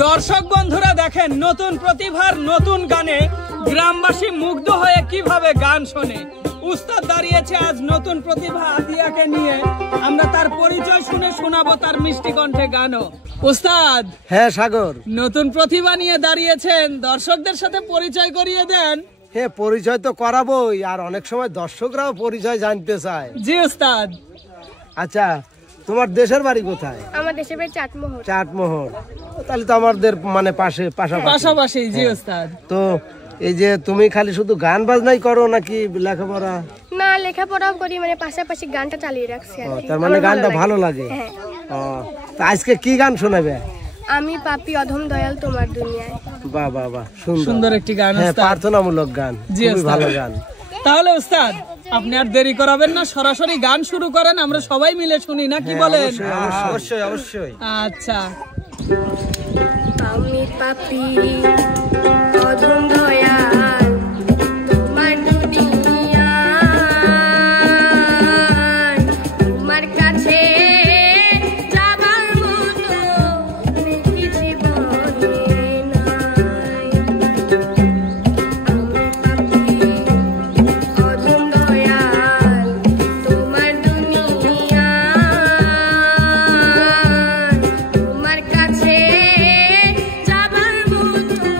দর্শক বন্ধুরা দেখেন, নতুন প্রতিভার নতুন গানে গ্রামবাসী মুগ্ধ হয়ে কিভাবে গান শোনে। উস্তাদ দাঁড়িয়েছে আজ নতুন প্রতিভা আদিয়াকে নিয়ে, আমরা তার পরিচয় শুনে শোনাবো তার মিষ্টি কণ্ঠে গানও। উস্তাদ। হ্যাঁ সাগর, নতুন প্রতিভা নিয়ে দাঁড়িয়েছেন, দর্শকদের সাথে পরিচয় করিয়ে দেন। হ্যাঁ পরিচয় তো করাবোই, আর অনেক সময় দর্শকরাও পরিচয় জানতে চায়। জি উস্তাদ। আচ্ছা, তোমার দেশের বাড়ি কোথায়? আমার দেশের বাড়ি চাটমোহর। চাটমোহর, তাহলে তো আমাদের মানে পাশাপাশি। জি উস্তাদ। তো এই যে তুমি খালি শুধু গান বাজনাই করো নাকি লেখাপড়া? না, লেখাপড়াও করি, মানে পাশাপাশি গানটা চালিয়ে রাখছি আর কি। তার মানে গানটা ভালো লাগে। হ্যাঁ। তা আজকে কি গান শোনাবে? আমি পাপি অধম দয়াল তোমার দুনিয়ায়। বাহ বাহ বাহ, সুন্দর একটি গান। হ্যাঁ, প্রার্থনামূলক গান, খুবই ভালো গান। তাহলে উস্তাদ আপনি আর দেরি করাবেন না, সরাসরি গান শুরু করেন, আমরা সবাই মিলে শুনি, না কি বলেন? অবশ্যই অবশ্যই। আচ্ছা। আমি পাপি অধম দয়াল তোমার দুনিয়ায়, তোমার কাছে যাবার মতো কি জীবনে নাই। আমি পাপি অধম দয়াল তোমার দুনিয়ায়, তোমার কাছে যাবার মতো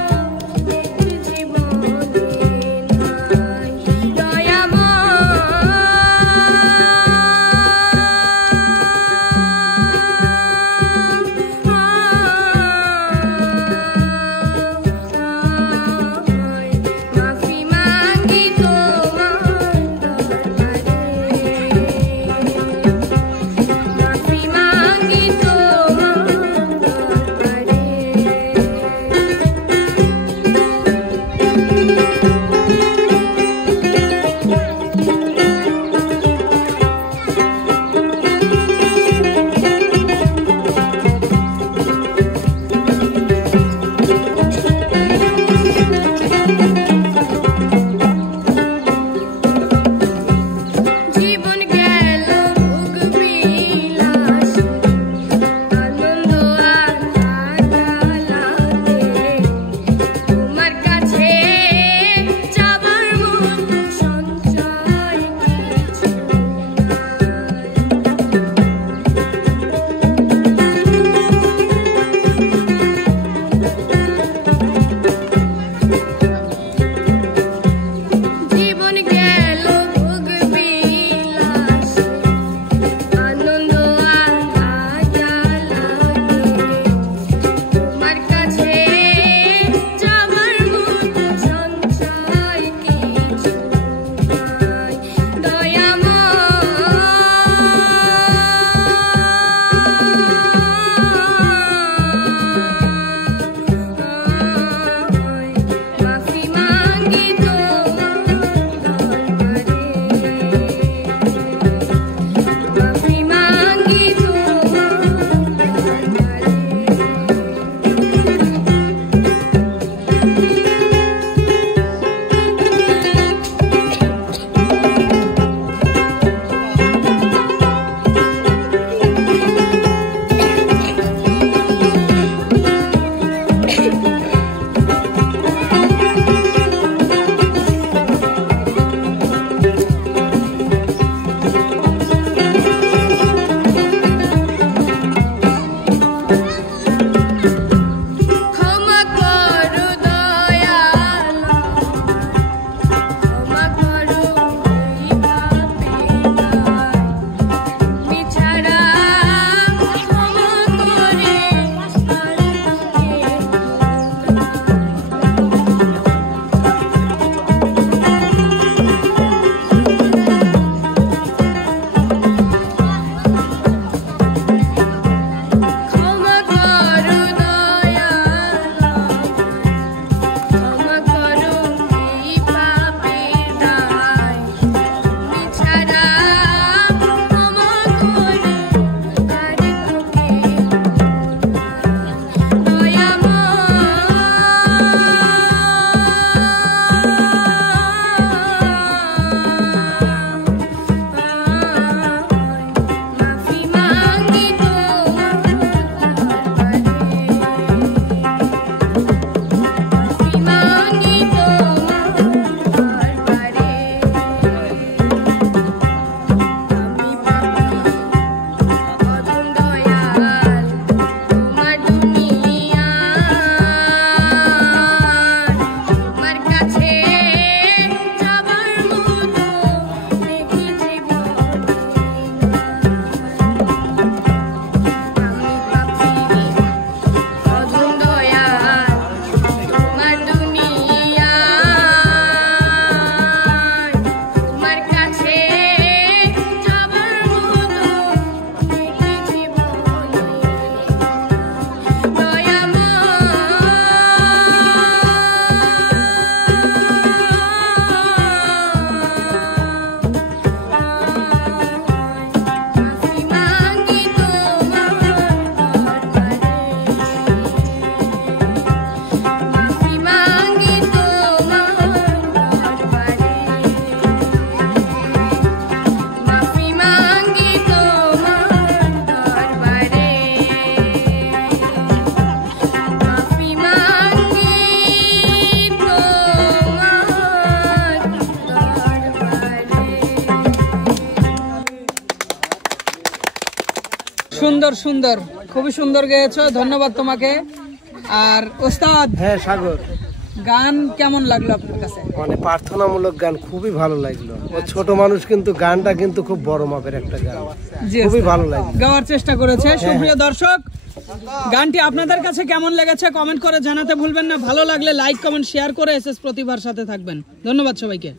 সুন্দর সুন্দর, খুবই সুন্দর গেয়েছো, ধন্যবাদ তোমাকে। আর ওস্তাদ, হ্যাঁ সাগর, গান কেমন লাগলো আপনার কাছে? মানে প্রার্থনামূলক গান খুবই ভালো লাগলো। ও ছোট মানুষ কিন্তু গানটা কিন্তু খুব বড় মাপের একটা গান, জি, খুবই ভালো লাগলো। গাওয়ার চেষ্টা করেছে। সুপ্রিয় দর্শক, গানটি আপনাদের কাছে কেমন লেগেছে কমেন্ট করে জানাতে ভুলবেন না। ভালো লাগলে লাইক কমেন্ট শেয়ার করে এসএস প্রতিভার সাথে থাকবেন। ধন্যবাদ সবাইকে।